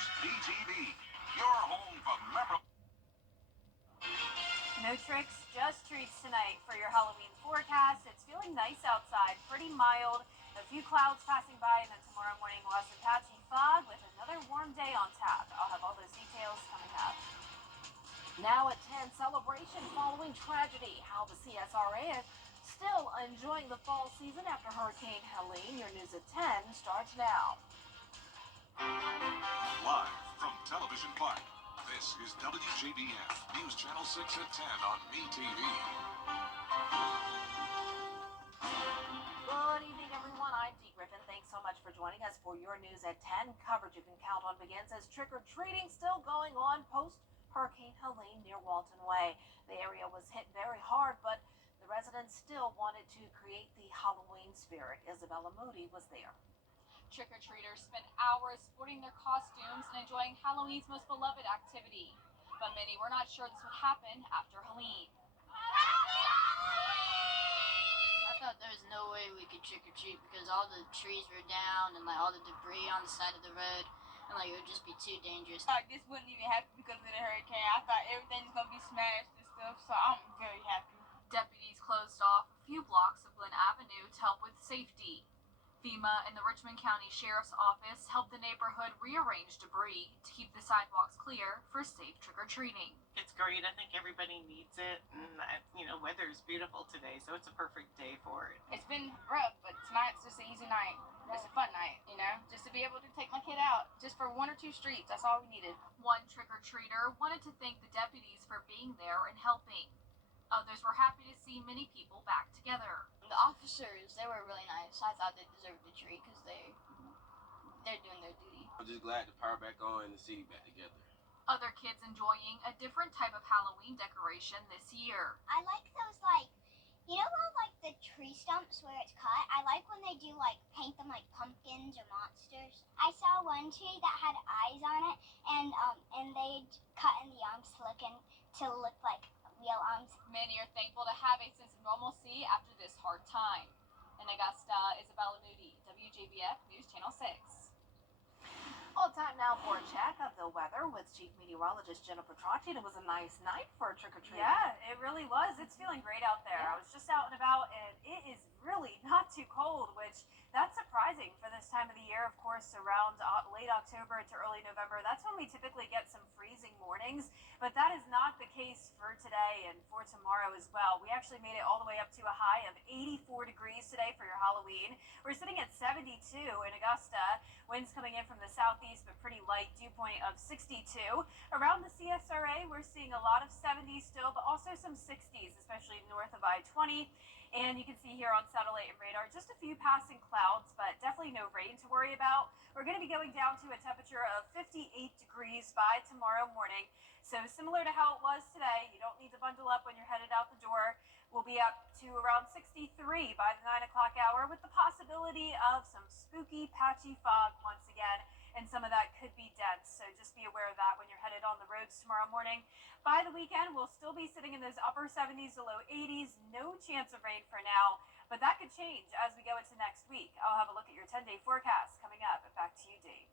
WJBF, your home for memorable. No tricks, just treats tonight for your Halloween forecast. It's feeling nice outside, pretty mild. A few clouds passing by, and then tomorrow morning we'll have some patchy fog with another warm day on tap. I'll have all those details coming up. Now at 10, celebration following tragedy. How the CSRA is still enjoying the fall season after Hurricane Helene. Your news at 10 starts now. Live from Television Park, this is WJBF News Channel 6 at 10 on MeTV. Good evening, everyone. I'm Dee Griffin. Thanks so much for joining us for your news at 10. Coverage you can count on begins as trick-or-treating still going on post-Hurricane Helene near Walton Way. The area was hit very hard, but the residents still wanted to create the Halloween spirit. Isabella Moody was there. Trick-or-treaters spent hours sporting their costumes and enjoying Halloween's most beloved activity. But many were not sure this would happen after Helene. I thought there was no way we could trick-or-treat because all the trees were down and all the debris on the side of the road, and it would just be too dangerous. This wouldn't even happen because of the hurricane. I thought everything was gonna be smashed and stuff, so I'm very happy. Deputies closed off a few blocks of Glen Avenue to help with safety. FEMA and the Richmond County Sheriff's Office helped the neighborhood rearrange debris to keep the sidewalks clear for safe trick-or-treating. It's great. I think everybody needs it, and weather is beautiful today, so it's a perfect day for it. It's been rough, but tonight's just an easy night. It's a fun night, just to be able to take my kid out just for one or two streets. That's all we needed. One trick-or-treater wanted to thank the deputies for being there and helping. Others were happy to see many people back together. The officers, they were really nice. I thought they deserved the tree because they're doing their duty. I'm just glad the power back on and the city back together. Other kids enjoying a different type of Halloween decoration this year. I like those, the tree stumps where it's cut. I like when they do, paint them like pumpkins or monsters. I saw one tree that had eyes on it, and they cut in the arms to look like real arms. Many are thankful to have a sense of normalcy after this hard time. In Augusta, Isabella Moody, WJBF News Channel 6. Well, time now for a check of the weather with Chief Meteorologist Jennifer Trotty. It was a nice night for a trick-or-treat. Yeah, it really was. It's feeling great out there. Yeah. I was just out and about, and it is really not too cold, which that's surprising for this time of the year. Of course, around late October into early November, that's when we typically get some freezing mornings, but that is not the case for today and for tomorrow as well. We actually made it all the way up to a high of 84 degrees today for your Halloween. We're sitting at 72 in Augusta. Winds coming in from the southeast, but pretty light. Dew point of 62. Around the CSRA, we're seeing a lot of 70s still, but also some 60s, especially north of I-20. And you can see here on satellite and radar, just a few passing clouds, but definitely no rain to worry about. We're going to be going down to a temperature of 58 degrees by tomorrow morning. So similar to how it was today, you don't need to bundle up when you're headed out the door. We'll be up to around 63 by the 9 o'clock hour with the possibility of some spooky, patchy fog once again. And some of that could be dense, so just be aware of that when you're headed on the roads tomorrow morning. By the weekend, we'll still be sitting in those upper 70s to low 80s. No chance of rain for now, but that could change as we go into next week. I'll have a look at your 10-day forecast coming up. Back to you, Dee.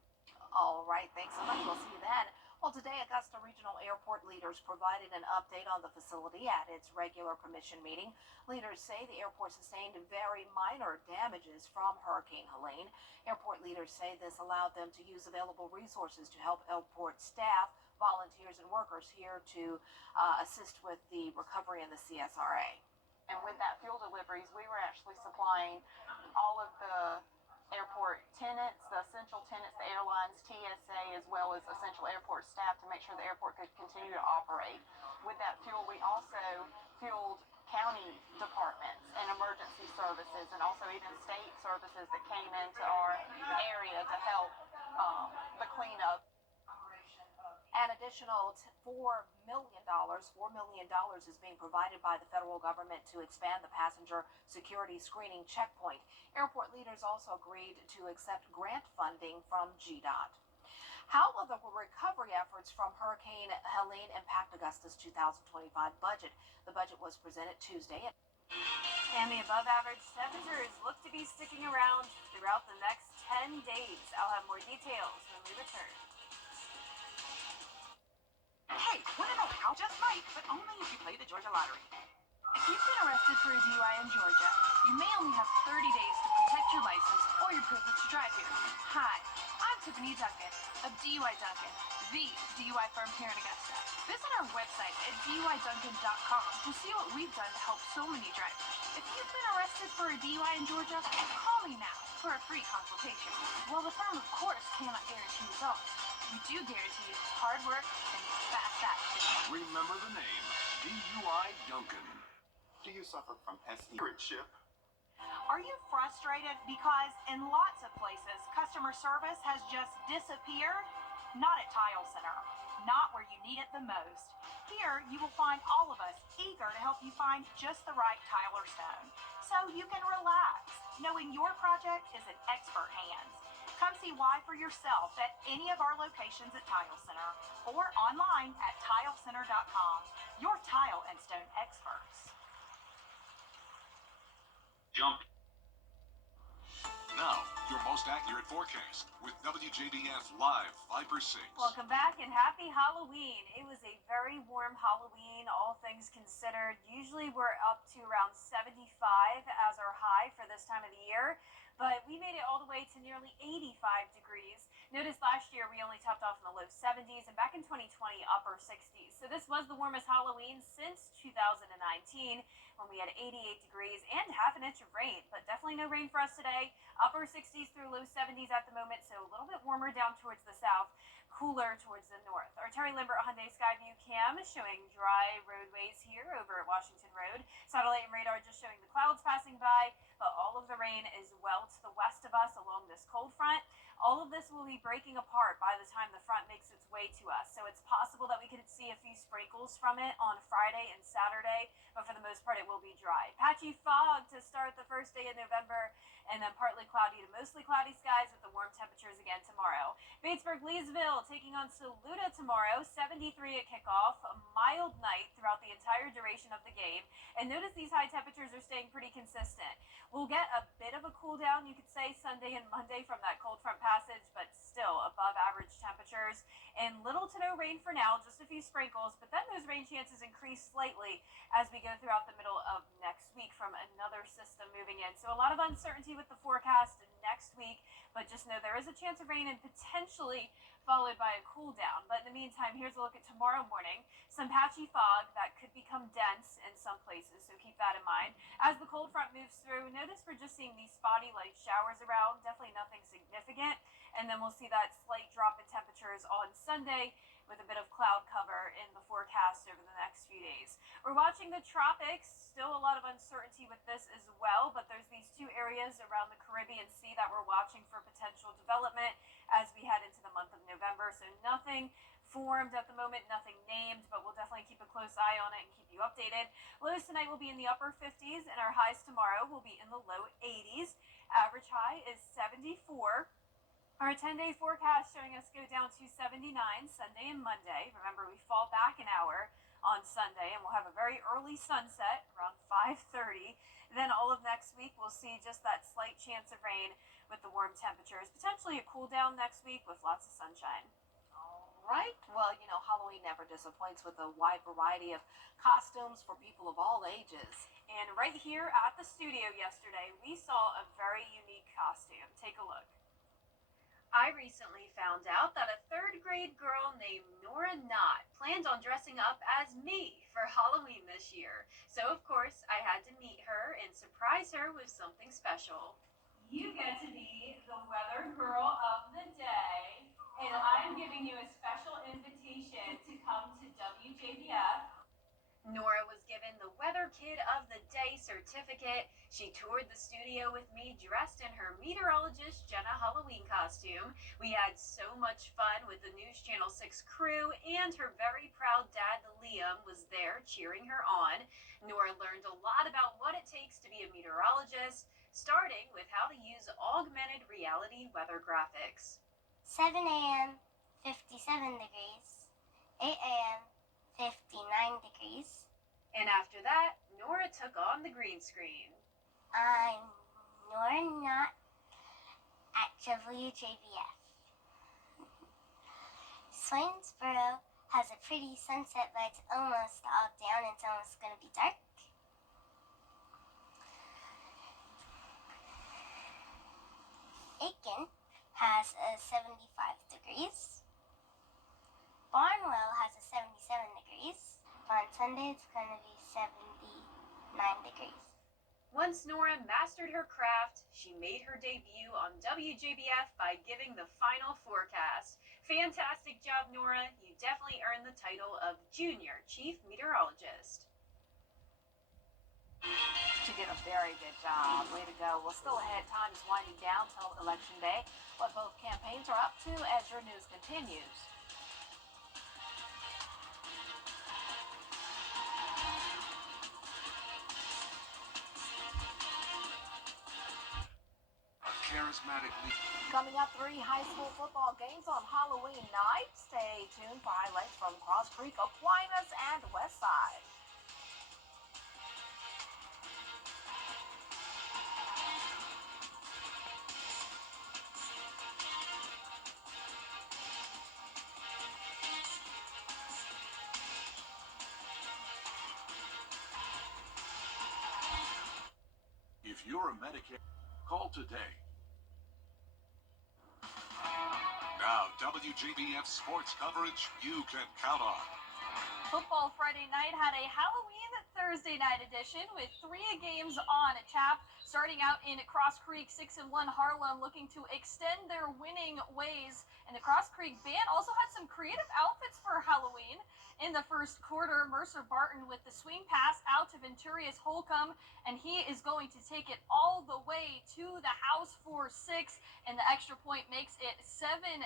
All right, thanks so much. We'll see you then. Well, today, Augusta Regional Airport leaders provided an update on the facility at its regular commission meeting. Leaders say the airport sustained very minor damages from Hurricane Helene. Airport leaders say this allowed them to use available resources to help airport staff, volunteers, and workers here to assist with the recovery in the CSRA. And with that fuel deliveries, we were actually supplying all of the airport tenants, the essential tenants, the airlines, TSA, as well as essential airport staff to make sure the airport could continue to operate. With that fuel, we also fueled county departments and emergency services, and also even state services that came into our area to help the cleanup. An additional $4 million is being provided by the federal government to expand the passenger security screening checkpoint. Airport leaders also agreed to accept grant funding from GDOT. How will the recovery efforts from Hurricane Helene impact Augusta's 2025 budget? The budget was presented Tuesday. And the above-average temperatures look to be sticking around throughout the next 10 days. I'll have more details when we return. Hey, wanna know how? Just might, but only if you play the Georgia Lottery. If you've been arrested for a DUI in Georgia, you may only have 30 days to protect your license or your privilege to drive here. Hi, I'm Tiffany Duncan of DUI Duncan, the DUI firm here in Augusta. Visit our website at DUIDuncan.com to see what we've done to help so many drivers. If you've been arrested for a DUI in Georgia, call me now for a free consultation. While the firm, of course, cannot guarantee results, we do guarantee hard work and fast action. Remember the name, DUI Duncan. Do you suffer from stewardship? Are you frustrated because in lots of places customer service has just disappeared? Not at Tile Center. Not where you need it the most. Here you will find all of us eager to help you find just the right Tyler stone, so you can relax, knowing your project is in expert hands. Come see why for yourself at any of our locations at Tile Center or online at tilecenter.com. Your tile and stone experts. Jump. Now, your most accurate forecast with WJBF Live Viper 6. Welcome back and happy Halloween. It was a very warm Halloween, all things considered. Usually we're up to around 75 as our high for this time of the year, but we made it all the way to nearly 85 degrees. Notice last year we only topped off in the low 70s, and back in 2020, upper 60s. So this was the warmest Halloween since 2019, when we had 88 degrees and half an inch of rain, but definitely no rain for us today. Upper 60s through low 70s at the moment, so a little bit warmer down towards the south, cooler towards the north. Our Terry Limbert Hyundai Skyview cam is showing dry roadways here over at Washington Road. Satellite and radar just showing the clouds passing by, but all of the rain is well to the west of us along this cold front. All of this will be breaking apart by the time the front makes its way to us, so it's possible that we could see a few sprinkles from it on Friday and Saturday, but for the most part it will be dry. Patchy fog to start the first day of November, and then partly cloudy to mostly cloudy skies with the warm temperatures again tomorrow. Batesburg-Leesville taking on Saluda tomorrow, 73 at kickoff, a mild night throughout the entire duration of the game, and notice these high temperatures are staying pretty consistent. We'll get a bit of a cool down, you could say, Sunday and Monday from that cold front passage, but still above average temperatures, and little to no rain for now, just a few sprinkles, but then those rain chances increase slightly as we go throughout the middle of next week from another system moving in. So a lot of uncertainty with the forecast next week, but just know there is a chance of rain and potentially followed by a cool down. But in the meantime, here's a look at tomorrow morning. Some patchy fog that could become dense in some places, so keep that in mind. As the cold front moves through, notice we're just seeing these spotty light showers around, definitely nothing significant. And then we'll see that slight drop in temperatures on Sunday with a bit of cloud cover in the forecast over the next few days. We're watching the tropics, still a lot of uncertainty with this as well, but there's these two areas around the Caribbean Sea that we're watching for potential development as we head into the month of November. So nothing formed at the moment, nothing named, but we'll definitely keep a close eye on it and keep you updated. Lows tonight will be in the upper 50s, and our highs tomorrow will be in the low 80s. Average high is 74. Our 10-day forecast showing us go down to 79 Sunday and Monday. Remember, we fall back an hour on Sunday, and we'll have a very early sunset around 5:30. Then all of next week, we'll see just that slight chance of rain with the warm temperatures. Potentially a cool down next week with lots of sunshine. Right? Well, you know, Halloween never disappoints with a wide variety of costumes for people of all ages. And right here at the studio yesterday, we saw a very unique costume. Take a look. I recently found out that a third grade girl named Nora Knott planned on dressing up as me for Halloween this year. So of course I had to meet her and surprise her with something special. You get to be the weather girl of the day, and I'm giving you a special invitation to come to WJBF. Nora was given the Weather Kid of the Day certificate. She toured the studio with me dressed in her meteorologist Jenna Halloween costume. We had so much fun with the News Channel 6 crew, and her very proud dad, Liam, was there cheering her on. Nora learned a lot about what it takes to be a meteorologist, starting with how to use augmented reality weather graphics. 7 a.m., 57 degrees. 8 a.m., 59 degrees. And after that, Nora took on the green screen. I'm Nora Knott at WJBF. Swainsboro has a pretty sunset, but it's almost all down. It's almost going to be dark. Aiken has a 75 degrees. Barnwell has a 77 degrees. On Sunday, it's going to be 79 degrees. Once Nora mastered her craft, she made her debut on WJBF by giving the final forecast. Fantastic job, Nora. You definitely earned the title of Junior Chief Meteorologist. She did a very good job. Way to go. Well, still ahead, time is winding down till Election Day. What both campaigns are up to as your news continues. A charismatic leader. Coming up, 3 high school football games on Halloween night. Stay tuned for highlights from Cross Creek, Aquinas, and Westside. If you're a Medicare, call today. Now, WJBF sports coverage you can count on. Football Friday night had a Halloween Thursday night edition with 3 games on tap. Starting out in Cross Creek, 6-1 Harlem looking to extend their winning ways. And the Cross Creek band also had some creative outfits for Halloween. In the first quarter, Mercer Barton with the swing pass out to Venturius Holcomb, and he is going to take it all the way to the house for 6, and the extra point makes it 7-0.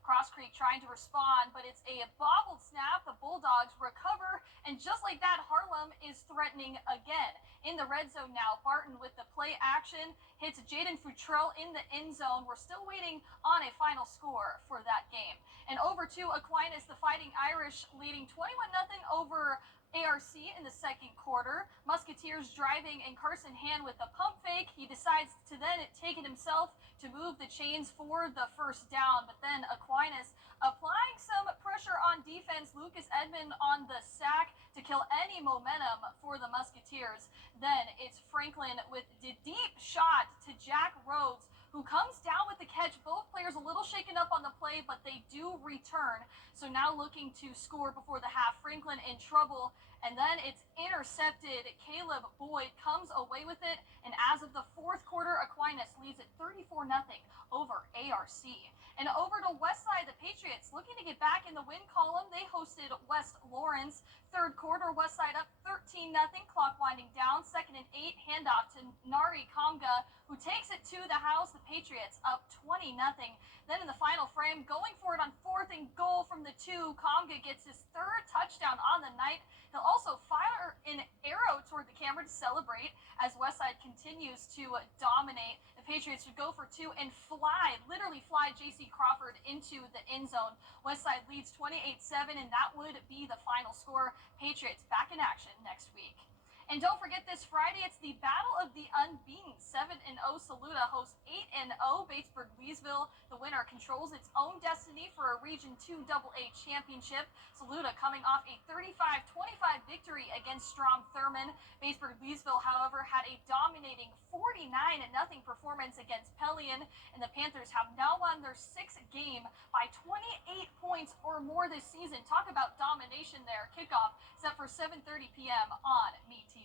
Cross Creek trying to respond, but it's a bobbled snap. The Bulldogs recover, and just like that, Harlem is threatening again. In the red zone now, Barton with the play action hits Jaden Futrell in the end zone. We're still waiting on a final score for that game. And over to Aquinas, the Fighting Irish leading 21-0 over ARC in the second quarter. Musketeers driving, and Carson Hand with the pump fake. He decides to then take it himself to move the chains for the first down. But then Aquinas applying some pressure on defense. Lucas Edmond on the sack to kill any momentum for the Musketeers. Then it's Franklin with the deep shot to Jack Rhodes, who comes down with the catch. Both players a little shaken up on the play, but they do return. So now looking to score before the half. Franklin in trouble, and then it's intercepted. Caleb Boyd comes away with it, and as of the fourth quarter, Aquinas leads at 34-0 over ARC. And over to Westside, the Patriots looking to get back in the win column. They hosted West Lawrence. Third quarter, Westside up 13-0, clock winding down. 2nd and 8, handoff to Nari Kamga, who takes it to the house. The Patriots up 20-0. Then in the final frame, going for it on 4th and goal from the 2, Kamga gets his 3rd touchdown on the night. He'll also fire an arrow toward the camera to celebrate as Westside continues to dominate. The Patriots would go for 2 and literally fly J.C. Crawford into the end zone. Westside leads 28-7, and that would be the final score. Patriots back in action next week. And don't forget, this Friday, it's the Battle of the Unbeaten. 7-0 Saluda hosts 8-0 Batesburg-Leesville. The winner controls its own destiny for a Region 2 AA championship. Saluda coming off a 35-25 victory against Strom Thurmond. Batesburg-Leesville, however, had a dominating 49-0 performance against Pelion, and the Panthers have now won their 6th game by 28 points or more this season. Talk about domination there. Kickoff set for 7:30 p.m. on MeTV.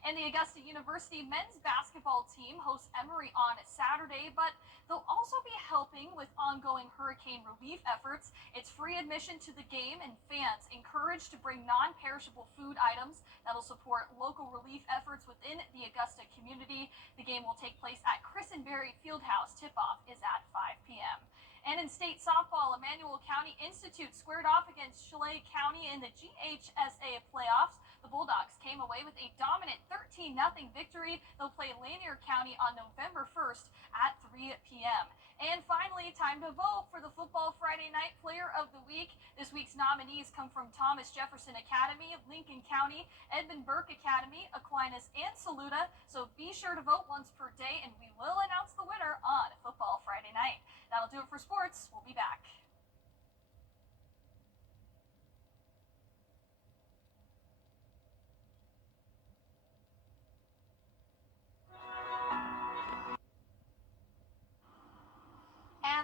And the Augusta University men's basketball team hosts Emory on Saturday, but they'll also be helping with ongoing hurricane relief efforts. It's free admission to the game, and fans encouraged to bring non-perishable food items that'll support local relief efforts within the Augusta community. The game will take place at Christenberry Fieldhouse. Tip-off is at 5 p.m. And in state softball, Emmanuel County Institute squared off against Schley County in the GHSA playoffs. The Bulldogs came away with a dominant 13-0 victory. They'll play Lanier County on November 1st at 3 p.m. And finally, time to vote for the Football Friday Night Player of the Week. This week's nominees come from Thomas Jefferson Academy, Lincoln County, Edmund Burke Academy, Aquinas, and Saluda. So be sure to vote once per day, and we will announce the winner on Football Friday Night. That'll do it for sports. We'll be back.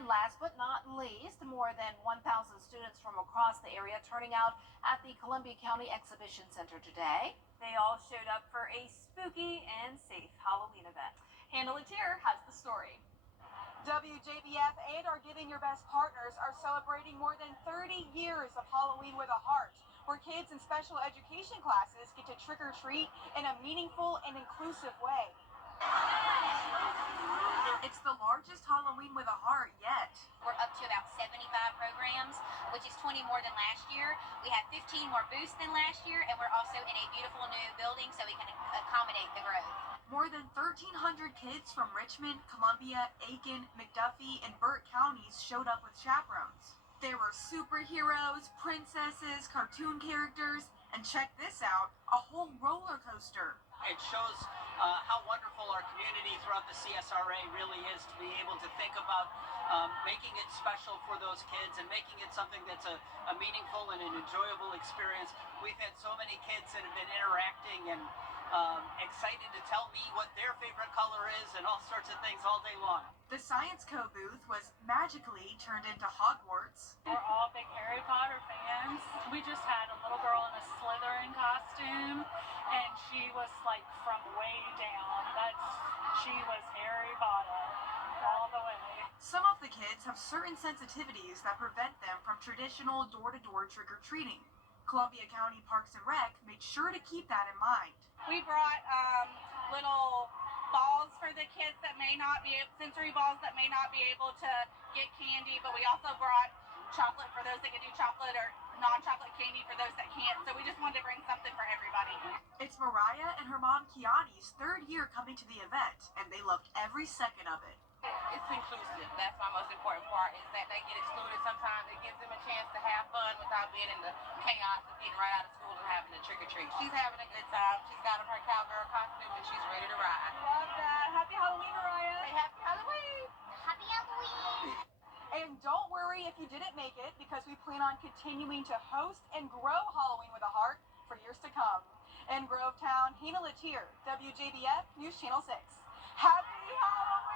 And last but not least, more than 1,000 students from across the area turning out at the Columbia County Exhibition Center today. They all showed up for a spooky and safe Halloween event. Hannah Latier has the story. WJBF and our Giving Your Best partners are celebrating more than 30 years of Halloween with a Heart, where kids in special education classes get to trick or treat in a meaningful and inclusive way. It's the largest Halloween with a Heart yet. We're up to about 75 programs, which is 20 more than last year. We have 15 more booths than last year, and we're also in a beautiful new building so we can accommodate the growth. More than 1,300 kids from Richmond, Columbia, Aiken, McDuffie, and Burt counties showed up with chaperones. There were superheroes, princesses, cartoon characters, and check this out, a whole roller coaster. It shows how wonderful our community throughout the CSRA really is to be able to think about making it special for those kids and making it something that's a meaningful and an enjoyable experience. We've had so many kids that have been interacting and excited to tell me what their favorite color is and all sorts of things all day long. The Science Co booth was magically turned into Hogwarts. We're all big Harry Potter fans. We just had a little girl in a Slytherin costume, and she was like from way down. She was Harry Potter all the way. Some of the kids have certain sensitivities that prevent them from traditional door-to-door trick-or-treating. Columbia County Parks and Rec made sure to keep that in mind. We brought little balls for the kids that may not be sensory balls that may not be able to get candy, but we also brought chocolate for those that can do chocolate or non-chocolate candy for those that can't. So we just wanted to bring something for everybody. It's Mariah and her mom Kiani's third year coming to the event, and they loved every second of it. It's inclusive. That's my most important part, is that they get excluded sometimes. It gives them a chance to have fun without being in the chaos of getting right out of school and having to trick or treat. She's having a good time. She's got on her cowgirl costume and she's ready to ride. Love that. Happy Halloween, Mariah. Say happy Halloween. Happy Halloween! And don't worry if you didn't make it, because we plan on continuing to host and grow Halloween with a Heart for years to come. In Grovetown, Hannah Latier, WJBF News Channel 6. Happy Halloween!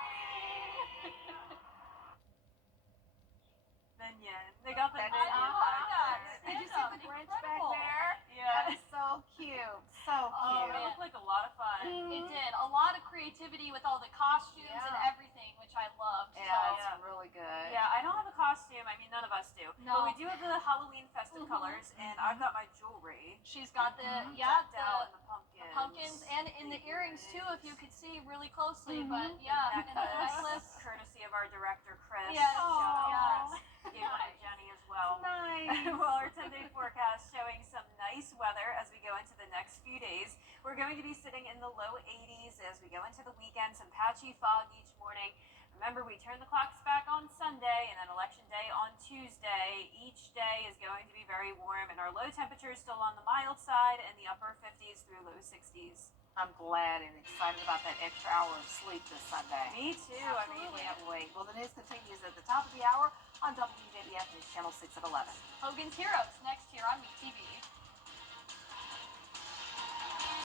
Then yeah, they got the That's big so back there. Did you see the Grinch back there? Yeah. That is so cute. So Oh, cute. it looked like a lot of fun. It did. A lot of creativity with all the costumes and Yeah. everything, which I loved. Yeah, So, it's really good. Yeah, I don't have a costume. I mean, none of us do. No. But we do have the Halloween festive colors, and I've got my jewelry. she's got the Decked out in the pumpkins. pumpkins and in the earrings too, if you could see really closely. Mhm. But yeah, and the Necklace, necklace. courtesy of our director, Chris. Yes. Shout out Yes. Chris. Gave one to Jenny as well. Nice. Well, our 10-day forecast showing some nice weather as we go into the next few days. We're going to be sitting in the low 80s as we go into the weekend, some patchy fog each morning. Remember, we turn the clocks back on Sunday and then Election Day on Tuesday. Each day is going to be very warm, and our low temperature is still on the mild side in the upper 50s through low 60s. I'm glad and excited about that extra hour of sleep this Sunday. Me too. I mean, Can't wait. Well, the news continues at the top of the hour on WJBF News Channel 6 at 11. Hogan's Heroes next here on MeTV.